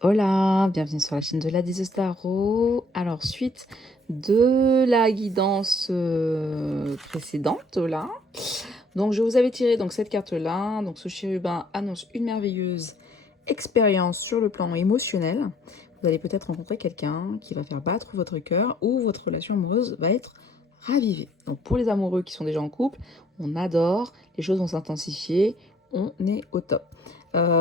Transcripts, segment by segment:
Hola, bienvenue sur la chaîne de la Diseuse Tarot. Alors, suite de la guidance précédente, là. Donc, je vous avais tiré donc, cette carte-là. Donc, ce chérubin annonce une merveilleuse expérience sur le plan émotionnel. Vous allez peut-être rencontrer quelqu'un qui va faire battre votre cœur ou votre relation amoureuse va être ravivée. Donc, pour les amoureux qui sont déjà en couple, on adore, les choses vont s'intensifier, on est au top.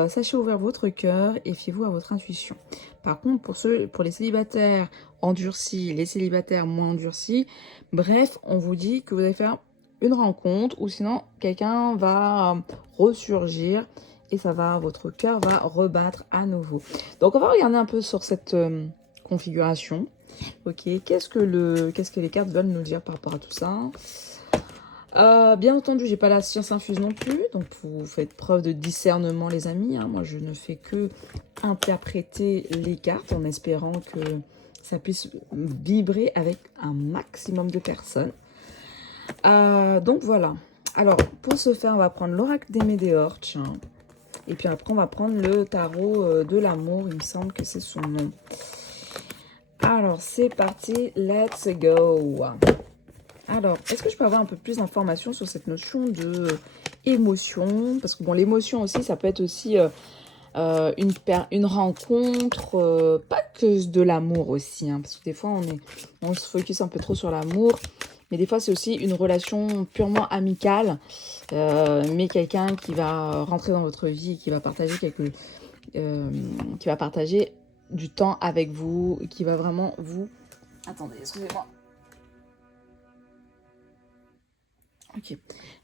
Sachez ouvrir votre cœur et fiez-vous à votre intuition. Par contre, pour les célibataires endurcis, les célibataires moins endurcis, bref, on vous dit que vous allez faire une rencontre ou sinon quelqu'un va ressurgir et votre cœur va rebattre à nouveau. Donc on va regarder un peu sur cette configuration. Ok, qu'est-ce que les cartes veulent nous dire par rapport à tout ça? Bien entendu, j'ai pas la science infuse non plus, donc vous faites preuve de discernement, les amis. Moi, je ne fais que interpréter les cartes en espérant que ça puisse vibrer avec un maximum de personnes. Donc voilà. Alors, pour ce faire, on va prendre l'oracle des Médéors, tiens. Et puis après, on va prendre le tarot de l'amour, il me semble que c'est son nom. Alors, c'est parti, let's go. Alors, est-ce que je peux avoir un peu plus d'informations sur cette notion de émotion? Parce que bon, l'émotion aussi, ça peut être aussi une rencontre, pas que de l'amour aussi, hein, parce que des fois, on se focus un peu trop sur l'amour, mais des fois, c'est aussi une relation purement amicale, mais quelqu'un qui va rentrer dans votre vie, qui va partager du temps avec vous, qui va vraiment vous... Attendez, excusez-moi. Ok. Il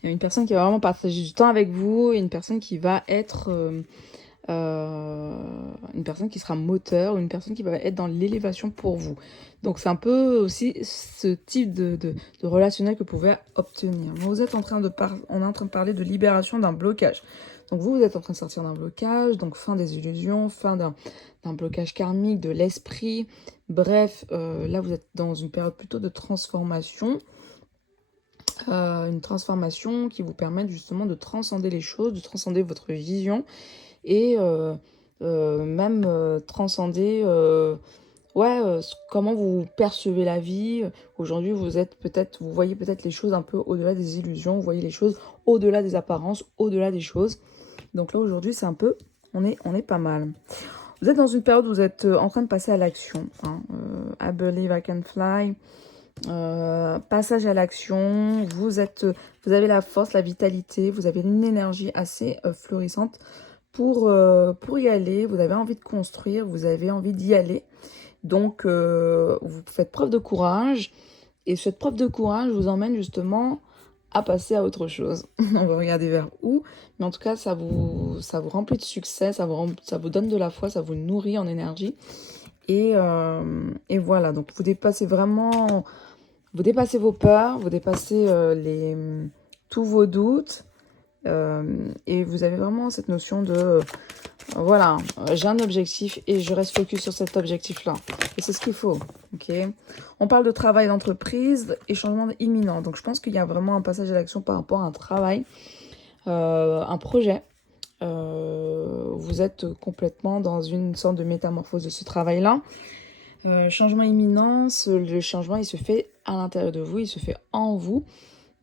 y a une personne qui va vraiment partager du temps avec vous, et une personne qui va être une personne qui sera moteur, ou une personne qui va être dans l'élévation pour vous. Donc c'est un peu aussi ce type de relationnel que vous pouvez obtenir. Vous êtes en train de parler de libération d'un blocage. Donc vous êtes en train de sortir d'un blocage, donc fin des illusions, fin d'un blocage karmique de l'esprit. Bref, là vous êtes dans une période plutôt de transformation. Une transformation qui vous permet justement de transcender les choses, de transcender votre vision et même transcender comment vous percevez la vie. Aujourd'hui, vous voyez peut-être les choses un peu au-delà des illusions, vous voyez les choses au-delà des apparences, au-delà des choses. Donc là, aujourd'hui, c'est un peu, on est pas mal. Vous êtes dans une période où vous êtes en train de passer à l'action. I believe I can fly. Passage à l'action, vous avez la force, la vitalité, vous avez une énergie assez florissante pour y aller. Vous avez envie de construire, vous avez envie d'y aller. Donc, vous faites preuve de courage. Et cette preuve de courage vous emmène justement à passer à autre chose. On va regarder vers où. Mais en tout cas, ça vous remplit de succès, ça vous donne de la foi, ça vous nourrit en énergie. Et voilà, donc vous dépassez vraiment... Vous dépassez vos peurs, vous dépassez tous vos doutes. Et vous avez vraiment cette notion de... voilà, j'ai un objectif et je reste focus sur cet objectif-là. Et c'est ce qu'il faut, ok? On parle de travail d'entreprise et changement imminent. Donc je pense qu'il y a vraiment un passage à l'action par rapport à un travail, un projet. Vous êtes complètement dans une sorte de métamorphose de ce travail-là. Changement imminent, le changement il se fait à l'intérieur de vous, il se fait en vous.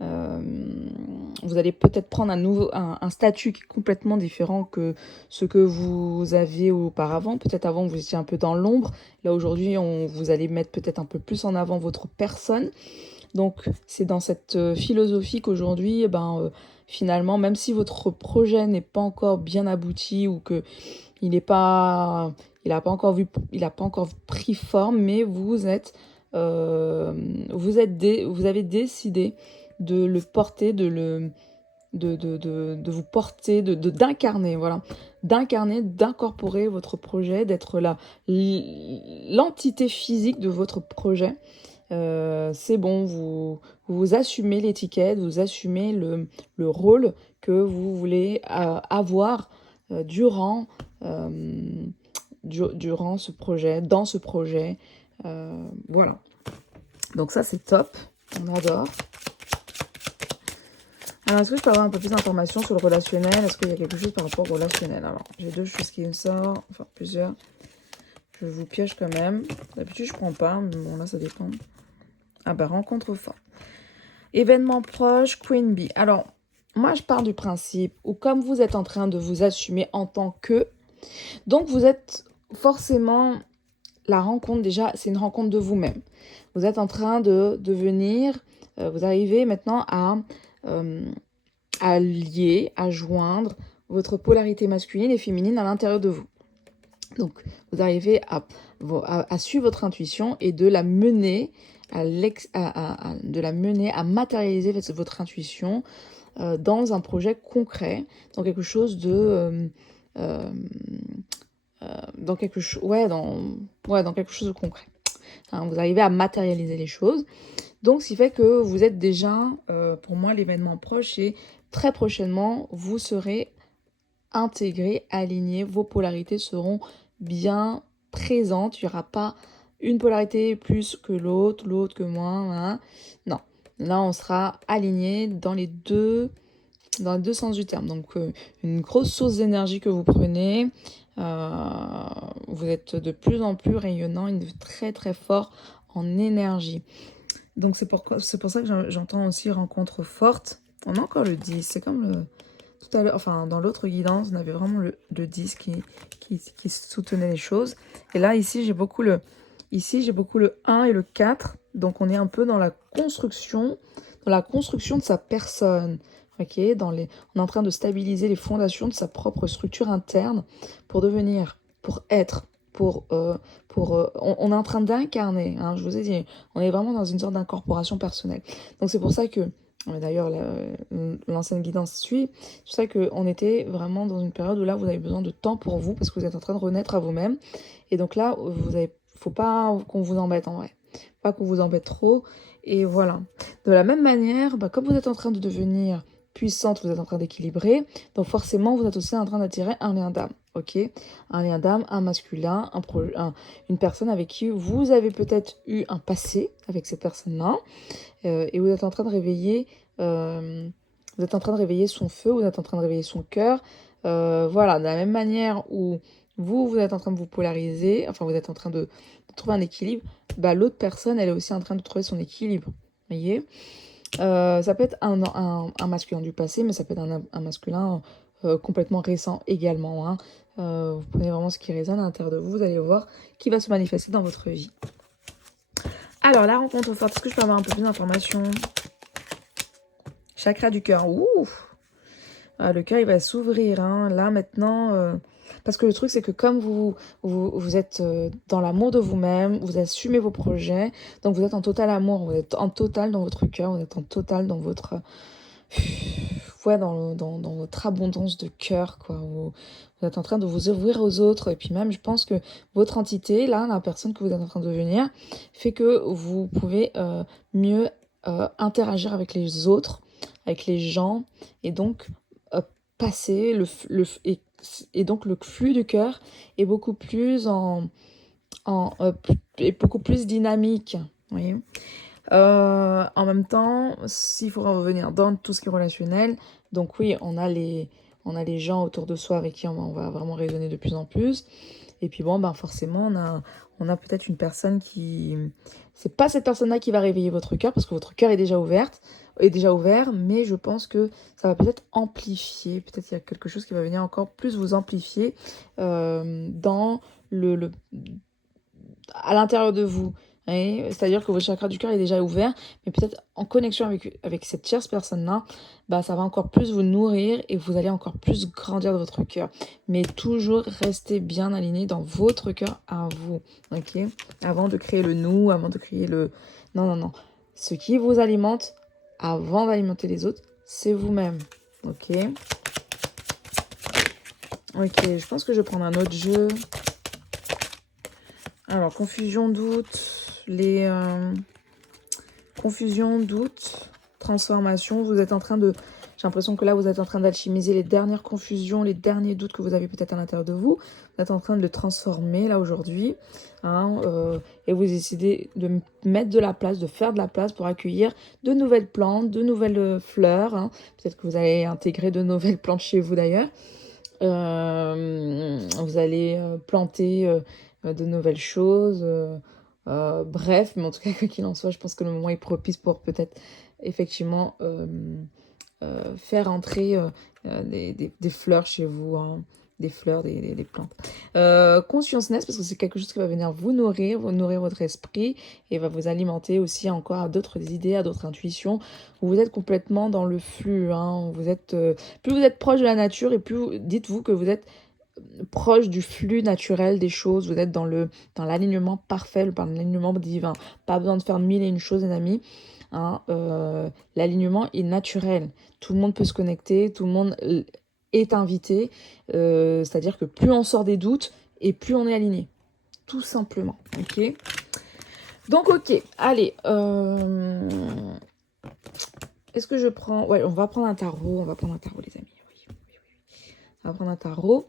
Vous allez peut-être prendre un statut qui est complètement différent que ce que vous aviez auparavant. Peut-être avant vous étiez un peu dans l'ombre. Là aujourd'hui vous allez mettre peut-être un peu plus en avant votre personne. Donc c'est dans cette philosophie qu'aujourd'hui, finalement, même si votre projet n'est pas encore bien abouti ou que il n'a pas encore pris forme, mais vous avez décidé de le porter, de vous porter, d'incarner, voilà, d'incorporer votre projet, d'être l'entité physique de votre projet. C'est bon, vous assumez l'étiquette, vous assumez le rôle que vous voulez avoir durant ce projet, dans ce projet. Voilà. Donc ça, c'est top. On adore. Alors, est-ce que je peux avoir un peu plus d'informations sur le relationnel? Est-ce qu'il y a quelque chose par rapport au relationnel? Alors, j'ai deux choses qui me sortent, enfin plusieurs. Je vous piège quand même. D'habitude, je prends pas, mais bon, là, ça dépend. Ah bah, rencontre forte. Événement proche, Queen Bee. Alors, moi, je pars du principe où comme vous êtes en train de vous assumer en tant que, donc vous êtes forcément, la rencontre déjà, c'est une rencontre de vous-même. Vous êtes en train de devenir, vous arrivez maintenant euh, à lier, à joindre votre polarité masculine et féminine à l'intérieur de vous. Donc, vous arrivez à suivre votre intuition et de la mener à matérialiser votre intuition dans un projet concret, dans quelque chose euh, dans quelque chose, dans quelque chose de concret. Hein, vous arrivez à matérialiser les choses. Donc, ce qui fait que vous êtes déjà, pour moi, l'événement proche et très prochainement, vous serez intégrés, alignés, vos polarités seront bien présentes. Il n'y aura pas une polarité plus que l'autre, l'autre que moins. Hein. Non, là on sera aligné dans les deux sens du terme. Donc une grosse source d'énergie que vous prenez. Vous êtes de plus en plus rayonnant, très très fort en énergie. Donc c'est pour ça que j'entends aussi rencontre forte. On a encore le 10, c'est comme le... Tout à l'heure, enfin, dans l'autre guidance, on avait vraiment le 10 qui soutenait les choses. Et là, ici, j'ai beaucoup le 1 et le 4. Donc, on est un peu dans la construction de sa personne. Ok, on est en train de stabiliser les fondations de sa propre structure interne pour devenir, pour être, on est en train d'incarner. Hein, je vous ai dit, on est vraiment dans une sorte d'incorporation personnelle. Donc, c'est pour ça que d'ailleurs, l'ancienne guidance suit. C'est pour ça qu'on était vraiment dans une période où là, vous avez besoin de temps pour vous parce que vous êtes en train de renaître à vous-même. Et donc là, faut pas qu'on vous embête en vrai. Pas qu'on vous embête trop. Et voilà. De la même manière, comme vous êtes en train de devenir puissante, vous êtes en train d'équilibrer. Donc forcément, vous êtes aussi en train d'attirer un lien d'âme. Ok, un lien d'âme, un masculin, une personne avec qui vous avez peut-être eu un passé avec cette personne-là. Et vous êtes en train de réveiller, son feu, vous êtes en train de réveiller son cœur. Voilà, de la même manière où vous êtes en train de vous polariser, enfin vous êtes en train de trouver un équilibre, l'autre personne, elle est aussi en train de trouver son équilibre. Vous voyez, ça peut être un masculin du passé, mais ça peut être un masculin complètement récent également. Hein. Vous prenez vraiment ce qui résonne à l'intérieur de vous, vous allez voir qui va se manifester dans votre vie. Alors, la rencontre forte, est-ce que je peux avoir un peu plus d'informations? Chakra du cœur. Ouh, le cœur, il va s'ouvrir. Hein. Là, maintenant... Parce que le truc, c'est que comme vous êtes dans l'amour de vous-même, vous assumez vos projets, donc vous êtes en total amour, vous êtes en total dans votre cœur, vous êtes en total dans votre... dans votre abondance de cœur, quoi. Vous êtes en train de vous ouvrir aux autres. Et puis même, je pense que votre entité, là, la personne que vous êtes en train de devenir, fait que vous pouvez mieux interagir avec les autres, avec les gens, et donc passer et donc le flux du cœur est beaucoup plus est beaucoup plus dynamique. Vous voyez, en même temps, s'il faut revenir dans tout ce qui est relationnel, donc oui, on a les gens autour de soi avec qui on va vraiment raisonner de plus en plus. Et puis bon, forcément, on a peut-être une personne qui... C'est pas cette personne-là qui va réveiller votre cœur, parce que votre cœur est déjà ouvert, mais je pense que ça va peut-être amplifier, peut-être qu'il y a quelque chose qui va venir encore plus vous amplifier dans à l'intérieur de vous. C'est-à-dire que votre chakra du cœur est déjà ouvert, mais peut-être en connexion avec cette tierce personne-là, ça va encore plus vous nourrir et vous allez encore plus grandir dans votre cœur. Mais toujours rester bien aligné dans votre cœur à vous, ok? Avant de créer le nous, avant de créer le... Non. Ce qui vous alimente, avant d'alimenter les autres, c'est vous-même, ok? Ok, je pense que je vais prendre un autre jeu. Alors, confusion, doute, confusion, doute, transformation. Vous êtes en train de... J'ai l'impression que là, vous êtes en train d'alchimiser les dernières confusions, les derniers doutes que vous avez peut-être à l'intérieur de vous. Vous êtes en train de le transformer, là, aujourd'hui. Et vous décidez de mettre de la place, de faire de la place pour accueillir de nouvelles plantes, de nouvelles fleurs. Hein. Peut-être que vous allez intégrer de nouvelles plantes chez vous, d'ailleurs. Vous allez planter de nouvelles choses. Bref, mais en tout cas, quoi qu'il en soit, je pense que le moment est propice pour peut-être effectivement faire entrer des fleurs chez vous, hein, des fleurs, des plantes. Consciousness, parce que c'est quelque chose qui va venir vous nourrir votre esprit et va vous alimenter aussi encore à d'autres idées, à d'autres intuitions. Vous êtes complètement dans le flux, hein, plus vous êtes proche de la nature et dites-vous que vous êtes proche du flux naturel des choses, vous êtes dans l'alignement parfait, dans l'alignement divin. Pas besoin de faire mille et une choses, les amis. Hein, l'alignement est naturel. Tout le monde peut se connecter, tout le monde est invité. C'est-à-dire que plus on sort des doutes et plus on est aligné. Tout simplement. Ok. Donc, ok. Allez. Est-ce que je prends... Ouais, on va prendre un tarot. On va prendre un tarot, les amis. Oui. On va prendre un tarot.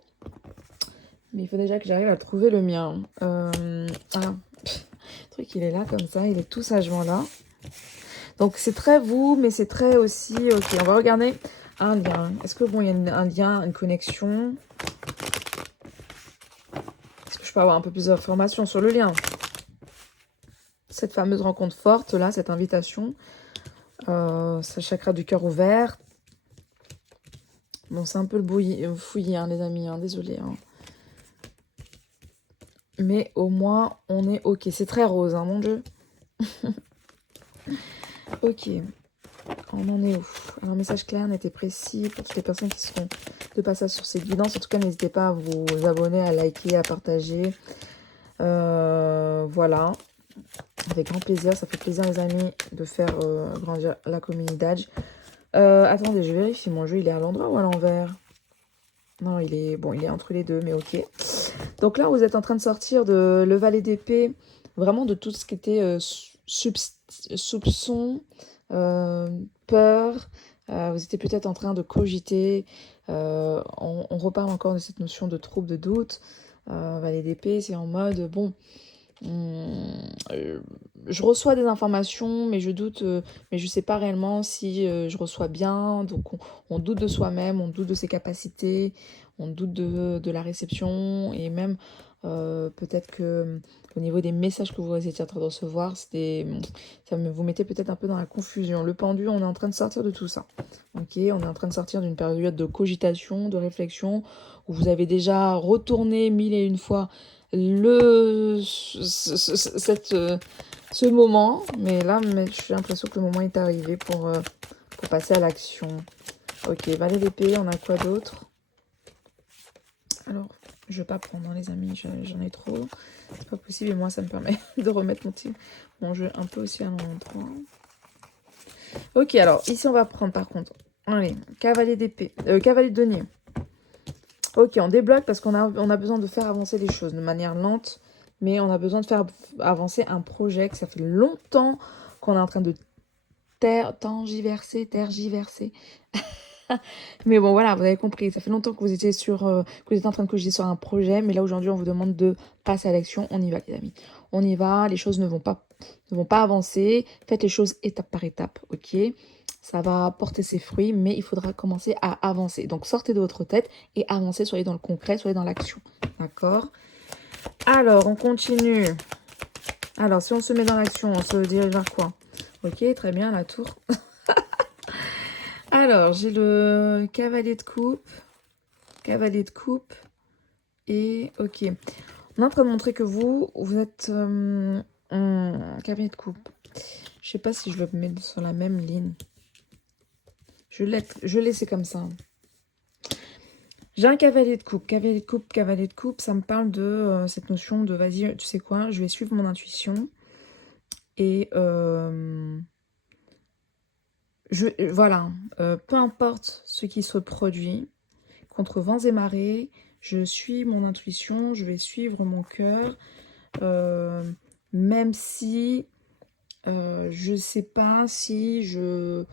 Mais il faut déjà que j'arrive à trouver le mien. Le truc, il est là comme ça. Il est tout sagement là. Donc, c'est très vous, mais c'est très aussi... Ok, on va regarder un lien. Est-ce que, bon, il y a un lien, une connexion? Est-ce que je peux avoir un peu plus d'informations sur le lien? Cette fameuse rencontre forte, là, cette invitation. Ce chakra du cœur ouvert. Bon, c'est un peu le fouillis, hein, les amis. Hein, désolé. Hein. Mais au moins, on est ok. C'est très rose, hein, mon Dieu. Ok. On en est où? Alors, message clair, net et précis pour toutes les personnes qui seront de passage sur ces guidances. En tout cas, n'hésitez pas à vous abonner, à liker, à partager. Voilà. Avec grand plaisir. Ça fait plaisir, les amis, de faire grandir la communauté. Attendez, je vérifie. Mon jeu, il est à l'endroit ou à l'envers? Non, il est entre les deux, mais ok. Donc là, vous êtes en train de sortir de le valet d'épée, vraiment de tout ce qui était soupçon, peur. Vous étiez peut-être en train de cogiter. On reparle encore de cette notion de trouble, de doute. Valet d'épée, c'est en mode, bon, je reçois des informations, mais je doute, mais je ne sais pas réellement si je reçois bien. Donc on doute de soi-même, on doute de ses capacités, on doute de la réception et même peut-être que au niveau des messages que vous étiez en train de recevoir, vous mettez peut-être un peu dans la confusion. Le pendu, on est en train de sortir de tout ça. Ok, on est en train de sortir d'une période de cogitation, de réflexion, où vous avez déjà retourné mille et une fois ce moment, mais là, j'ai l'impression que le moment est arrivé pour passer à l'action. Ok, valet d'épée, on a quoi d'autre? Alors, je vais pas prendre, hein, les amis, j'en ai trop. C'est pas possible, et moi, ça me permet de remettre mon jeu un peu aussi à l'endroit. Ok, alors, ici, on va prendre, par contre, allez, cavalier d'épée, cavalier de denier. Ok, on débloque parce qu'on a besoin de faire avancer les choses de manière lente, mais on a besoin de faire avancer un projet que ça fait longtemps qu'on est en train de tergiverser. Mais bon, voilà, vous avez compris. Ça fait longtemps que vous étiez que vous êtes en train de cogiter sur un projet, mais là aujourd'hui, on vous demande de passer à l'action. On y va, les amis. On y va. Les choses ne vont pas avancer. Faites les choses étape par étape, ok? Ça va porter ses fruits, mais il faudra commencer à avancer. Donc, sortez de votre tête et avancez. Soyez dans le concret, soyez dans l'action. D'accord? Alors, on continue. Alors, si on se met dans l'action, on se dirige vers quoi? Ok, très bien, la tour. Alors, j'ai le cavalier de coupe. Cavalier de coupe. Et, ok. On est en train de montrer que vous êtes cavalier de coupe. Je sais pas si je le mets sur la même ligne. Je laisse comme ça. J'ai un cavalier de coupe. Cavalier de coupe, cavalier de coupe. Ça me parle de cette notion de, vas-y, tu sais quoi, je vais suivre mon intuition. Et voilà, peu importe ce qui se produit, contre vents et marées, je suis mon intuition, je vais suivre mon cœur, même si je sais pas si je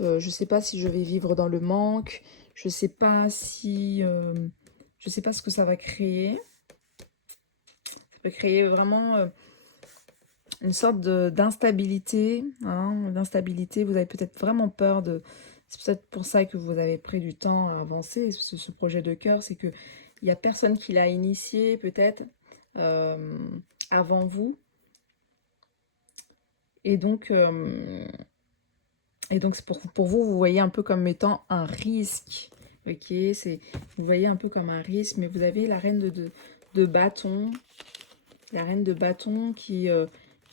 sais pas si je vais vivre dans le manque, je sais pas si je sais pas ce que ça va créer. Ça peut créer vraiment une sorte d'instabilité, hein, d'instabilité. Vous avez peut-être vraiment peur C'est peut-être pour ça que vous avez pris du temps à avancer, ce projet de cœur, c'est que il n'y a personne qui l'a initié peut-être euh, avant vous. Et donc, euh, et donc c'est pour vous, vous voyez un peu comme étant un risque. Ok, vous voyez un peu comme un risque, mais vous avez la reine de bâton. La reine de bâton qui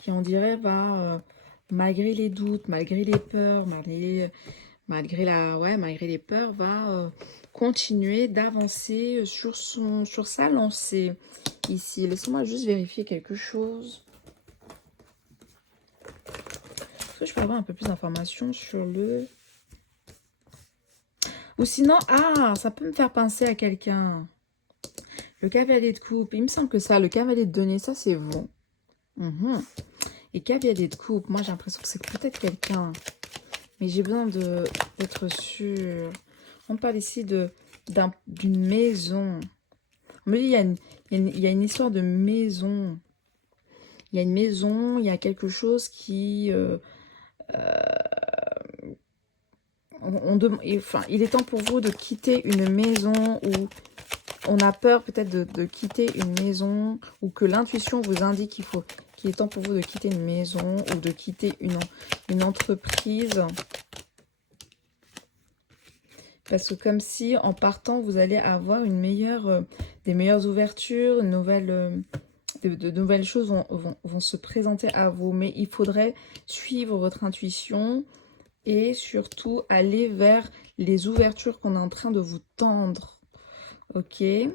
on dirait, va, malgré les doutes, malgré les peurs, malgré les peurs, va continuer d'avancer sur sa lancée. Ici, laissez-moi juste vérifier quelque chose. Est-ce que je peux avoir un peu plus d'informations sur le... Ou sinon, ah, ça peut me faire penser à quelqu'un. Le cavalier de coupe, il me semble que ça, le cavalier de denier, ça c'est vous. Mhm. Et cavalier de coupe, moi j'ai l'impression que c'est peut-être quelqu'un. Mais j'ai besoin d'être sûre. On parle ici d'une maison. On me dit il y a une histoire de maison. Il y a une maison, il y a quelque chose qui... enfin, il est temps pour vous de quitter une maison où on a peur peut-être de quitter une maison, ou que l'intuition vous indique qu'il est temps pour vous de quitter une maison ou de quitter une entreprise. Parce que comme si en partant, vous allez avoir des meilleures ouvertures, de nouvelles choses vont se présenter à vous. Mais il faudrait suivre votre intuition et surtout aller vers les ouvertures qu'on est en train de vous tendre. Ok. Et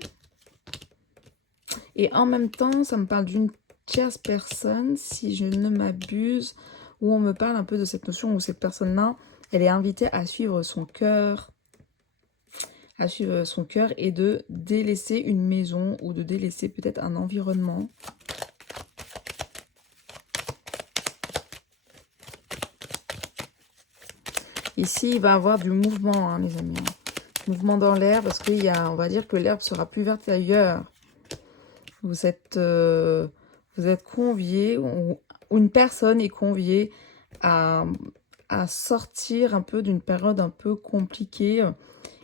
en même temps, ça me parle d'une tierce personne, si je ne m'abuse, où on me parle un peu de cette notion où cette personne-là, elle est invitée à suivre son cœur, et de délaisser une maison ou de délaisser peut-être un environnement. Ici, il va y avoir du mouvement, hein, les amis. Mouvement dans l'air, parce on va dire que l'herbe sera plus verte ailleurs. Vous êtes convié, ou une personne est conviée à sortir un peu d'une période un peu compliquée,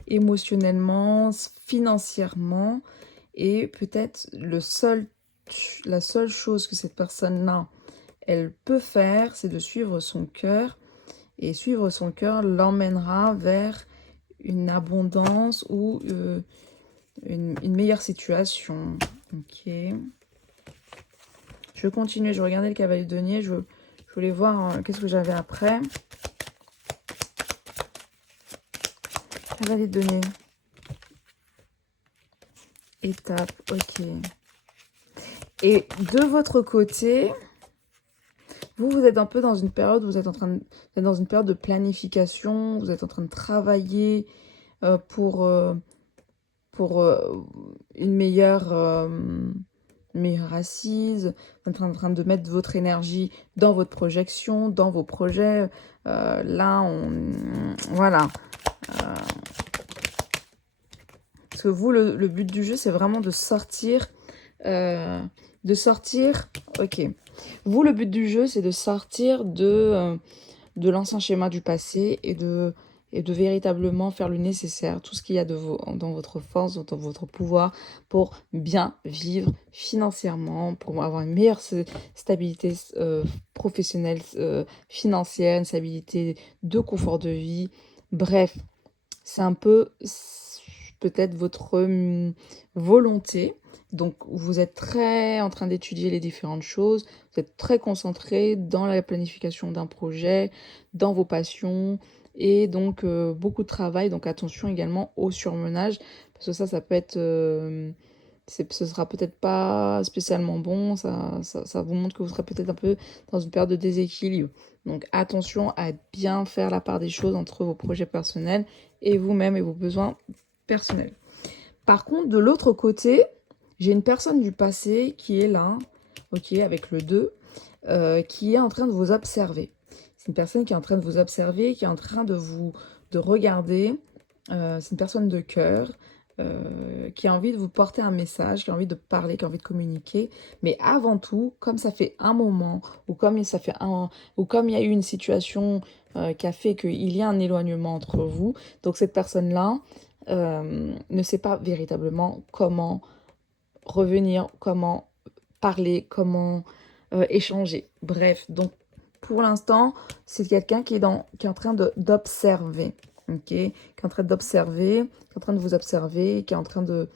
émotionnellement, financièrement, et peut-être la seule chose que cette personne-là, elle peut faire, c'est de suivre son cœur, et suivre son cœur l'emmènera vers une abondance ou une meilleure situation. Ok. Je continue, je regardais le cavalier de denier, je voulais voir qu'est-ce que j'avais après. Cavalier de denier. Étape, ok. Et de votre côté, vous êtes un peu dans une période où vous êtes dans une période de planification, vous êtes en train de travailler pour une meilleure assise, vous êtes en train de mettre votre énergie dans votre projection, dans vos projets. Là, voilà. Parce que vous, le but du jeu, c'est vraiment de sortir. Ok. Vous, le but du jeu, c'est de sortir de l'ancien schéma du passé et de véritablement faire le nécessaire, tout ce qu'il y a dans votre force, dans votre pouvoir, pour bien vivre financièrement, pour avoir une meilleure stabilité professionnelle, financière, une stabilité de confort de vie. Bref, c'est un peu peut-être votre volonté. Donc, vous êtes très en train d'étudier les différentes choses. Vous êtes très concentré dans la planification d'un projet, dans vos passions. Et donc, beaucoup de travail. Donc, attention également au surmenage. Parce que ça peut être... ce sera peut-être pas spécialement bon. Ça vous montre que vous serez peut-être un peu dans une période de déséquilibre. Donc, attention à bien faire la part des choses entre vos projets personnels et vous-même et vos besoins personnels. Par contre, de l'autre côté, j'ai une personne du passé qui est là, ok, avec le 2, qui est en train de vous observer. C'est une personne qui est en train de vous observer, qui est en train de regarder. C'est une personne de cœur. qui a envie de vous porter un message, qui a envie de parler, qui a envie de communiquer. Mais avant tout, comme ça fait un moment, ou comme il y a eu une situation qui a fait qu'il y a un éloignement entre vous, donc cette personne-là ne sait pas véritablement comment revenir, comment parler, comment échanger. Bref, donc pour l'instant, c'est quelqu'un qui est en train d'observer. Ok, qui est en train d'observer, qui est en train de vous observer, qui est en train de...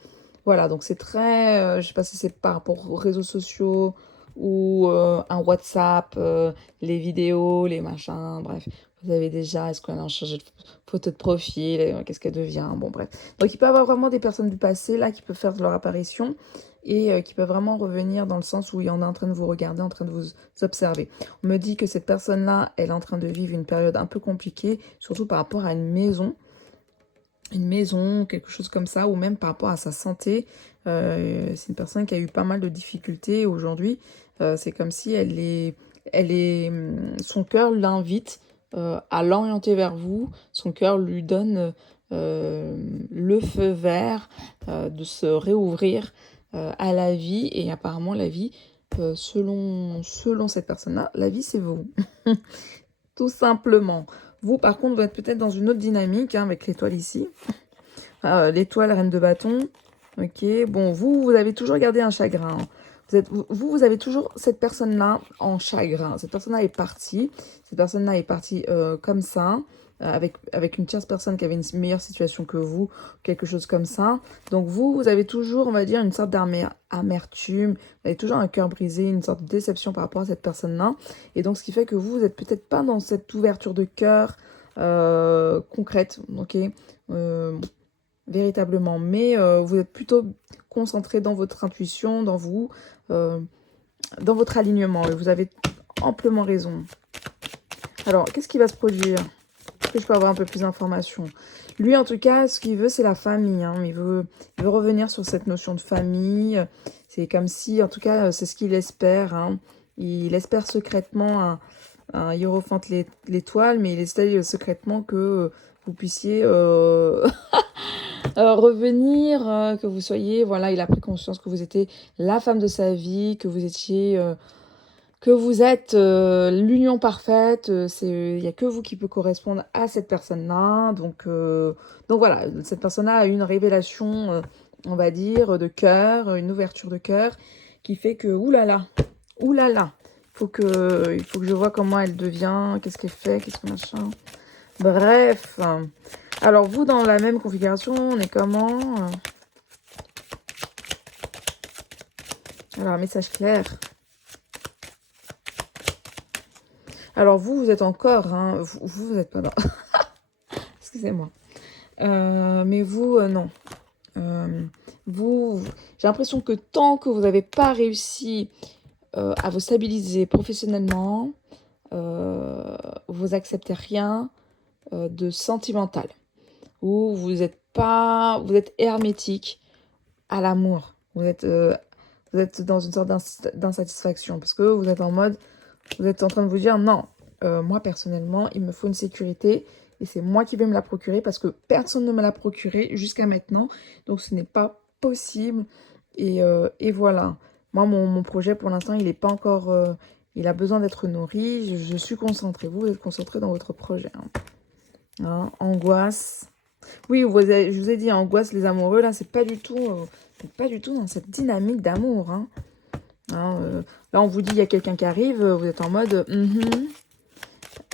Voilà, donc c'est très... je sais pas si c'est par rapport aux réseaux sociaux ou un WhatsApp, les vidéos, les machins, bref. Vous avez déjà, est-ce qu'on a changé de photo de profil, qu'est-ce qu'elle devient, bon bref. Donc il peut y avoir vraiment des personnes du passé là qui peuvent faire leur apparition et qui peuvent vraiment revenir dans le sens où il y en a en train de vous regarder, en train de vous observer. On me dit que cette personne-là, elle est en train de vivre une période un peu compliquée, surtout par rapport à une maison, quelque chose comme ça, ou même par rapport à sa santé. C'est une personne qui a eu pas mal de difficultés aujourd'hui. C'est comme si son cœur l'invite à l'orienter vers vous. Son cœur lui donne le feu vert de se réouvrir à la vie. Et apparemment, la vie, selon cette personne-là, la vie, c'est vous. Tout simplement. Vous, par contre, vous êtes peut-être dans une autre dynamique hein, avec l'étoile ici. L'étoile reine de bâton. Ok, bon, vous avez toujours gardé un chagrin. Vous avez toujours cette personne-là en chagrin. Cette personne-là est partie. Cette personne-là est partie comme ça, avec une tierce personne qui avait une meilleure situation que vous, quelque chose comme ça. Donc vous avez toujours, on va dire, une sorte d'amertume. Vous avez toujours un cœur brisé, une sorte de déception par rapport à cette personne-là. Et donc, ce qui fait que vous n'êtes peut-être pas dans cette ouverture de cœur concrète, ok véritablement. Mais vous êtes plutôt concentré dans votre intuition, dans vous, dans votre alignement. Et vous avez amplement raison. Alors, qu'est-ce qui va se produire? Est-ce que je peux avoir un peu plus d'informations? Lui, en tout cas, ce qu'il veut, c'est la famille. Hein. Il veut revenir sur cette notion de famille. C'est comme si, en tout cas, c'est ce qu'il espère. Hein. Il espère secrètement un hiérophante l'étoile, mais il espère secrètement que vous puissiez revenir, que vous soyez, voilà, il a pris conscience que vous étiez la femme de sa vie, que vous étiez, que vous êtes l'union parfaite, il n'y a que vous qui peut correspondre à cette personne-là, donc voilà, cette personne-là a eu une révélation, on va dire, de cœur, une ouverture de cœur, qui fait que, oulala, il faut que je vois comment elle devient, qu'est-ce qu'elle fait, qu'est-ce que machin, bref. Alors, vous, dans la même configuration, on est comment? Alors, un message clair. Alors, vous êtes encore, hein, vous êtes pas dans... Excusez-moi. Mais vous, non. J'ai l'impression que tant que vous n'avez pas réussi à vous stabiliser professionnellement, vous acceptez rien de sentimental. Ou vous êtes hermétique à l'amour. Vous êtes dans une sorte d'insatisfaction parce que vous êtes en mode, vous êtes en train de vous dire non, moi personnellement, il me faut une sécurité et c'est moi qui vais me la procurer parce que personne ne me l'a procuré jusqu'à maintenant. Donc ce n'est pas possible. Et voilà. Moi, mon projet pour l'instant, il n'est pas encore... il a besoin d'être nourri. Je suis concentrée. Vous êtes concentré dans votre projet. Hein. Hein, angoisse. Oui, je vous ai dit, angoisse, les amoureux, là, c'est pas du tout dans cette dynamique d'amour. Hein. Hein, là, on vous dit, il y a quelqu'un qui arrive, vous êtes en mode...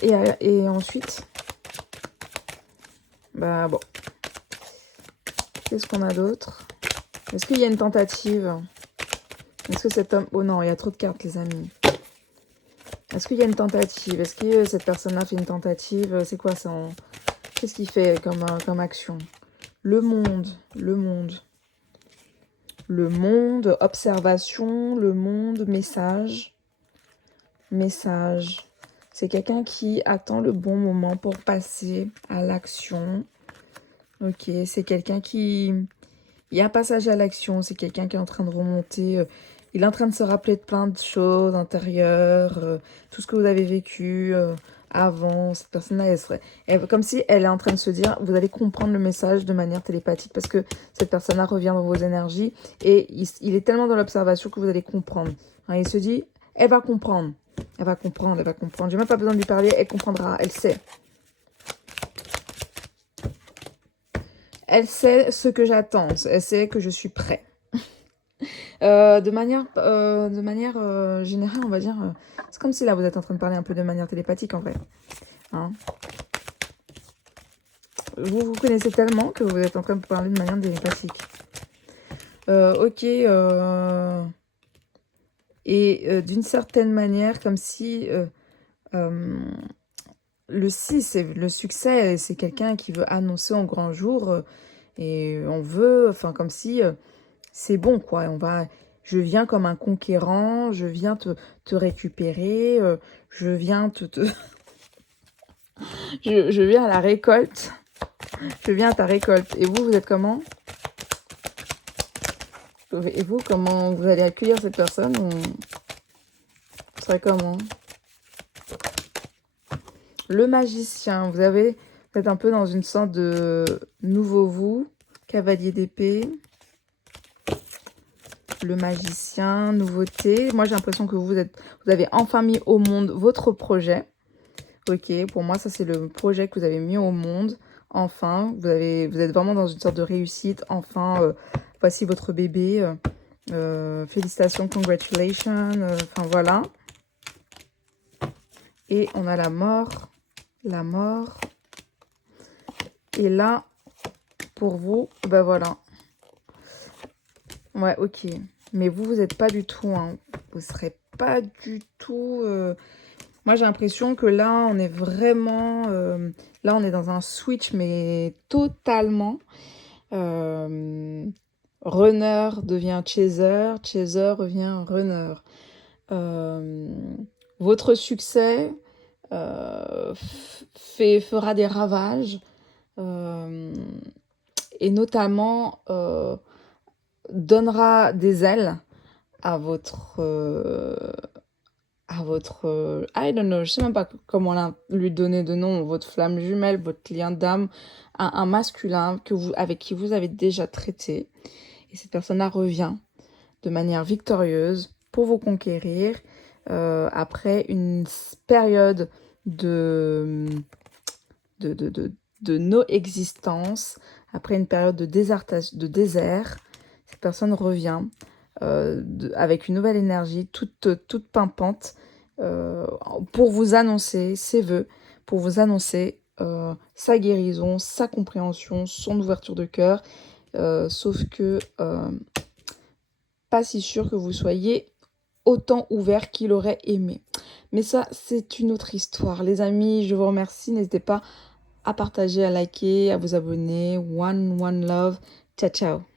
Et ensuite, bah bon, qu'est-ce qu'on a d'autre? Est-ce qu'il y a une tentative? Est-ce que cet homme... Oh non, il y a trop de cartes, les amis. Est-ce qu'il y a une tentative? Est-ce que cette personne-là fait une tentative? C'est quoi ça Qu'est-ce qu'il fait comme action? Le monde, observation, le monde, message. C'est quelqu'un qui attend le bon moment pour passer à l'action. Ok, c'est quelqu'un qui... Il y a un passage à l'action, c'est quelqu'un qui est en train de remonter. Il est en train de se rappeler de plein de choses intérieures, tout ce que vous avez vécu avant. Cette personne-là, comme si elle est en train de se dire, vous allez comprendre le message de manière télépathique parce que cette personne-là revient dans vos énergies et il est tellement dans l'observation que vous allez comprendre. Hein, il se dit, elle va comprendre. Elle va comprendre, elle va comprendre. J'ai même pas besoin de lui parler, elle comprendra, elle sait. Elle sait ce que j'attends, elle sait que je suis prêt. De manière générale, on va dire, c'est comme si là vous êtes en train de parler un peu de manière télépathique en vrai. Hein, vous connaissez tellement que vous êtes en train de parler de manière télépathique. Ok. Et d'une certaine manière, comme si le 6, le succès, c'est quelqu'un qui veut annoncer en grand jour. Et on veut, enfin comme si c'est bon quoi. Je viens comme un conquérant, je viens te récupérer, je viens je viens à la récolte. Je viens à ta récolte. Et vous êtes comment? Et vous, comment vous allez accueillir cette personne? Vous serez comment? Le magicien, vous êtes un peu dans une sorte de nouveau vous, cavalier d'épée. Le magicien, nouveauté. Moi, j'ai l'impression que vous avez enfin mis au monde votre projet. Ok, pour moi, ça, c'est le projet que vous avez mis au monde. Enfin, vous êtes vraiment dans une sorte de réussite. Enfin, voici votre bébé. Félicitations, congratulations. Enfin, voilà. Et on a la mort. La mort. Et là, pour vous, ben voilà. Ouais, ok. Mais vous n'êtes pas du tout, hein. Vous serez pas du tout... Moi, j'ai l'impression que là, on est vraiment... là, on est dans un switch, mais totalement. Runner devient chaser, chaser revient runner. Votre succès fera des ravages. Et notamment donnera des ailes à votre I don't know, je sais même pas comment lui donner de nom, votre flamme jumelle, votre lien d'âme, un masculin avec qui vous avez déjà traité. Et cette personne-là revient de manière victorieuse pour vous conquérir après une période de no-existence, après une période de désert. Cette personne revient avec une nouvelle énergie, toute pimpante, pour vous annoncer ses vœux, pour vous annoncer sa guérison, sa compréhension, son ouverture de cœur, sauf que pas si sûr que vous soyez autant ouvert qu'il aurait aimé. Mais ça, c'est une autre histoire. Les amis, je vous remercie. N'hésitez pas à partager, à liker, à vous abonner. One love. Ciao, ciao.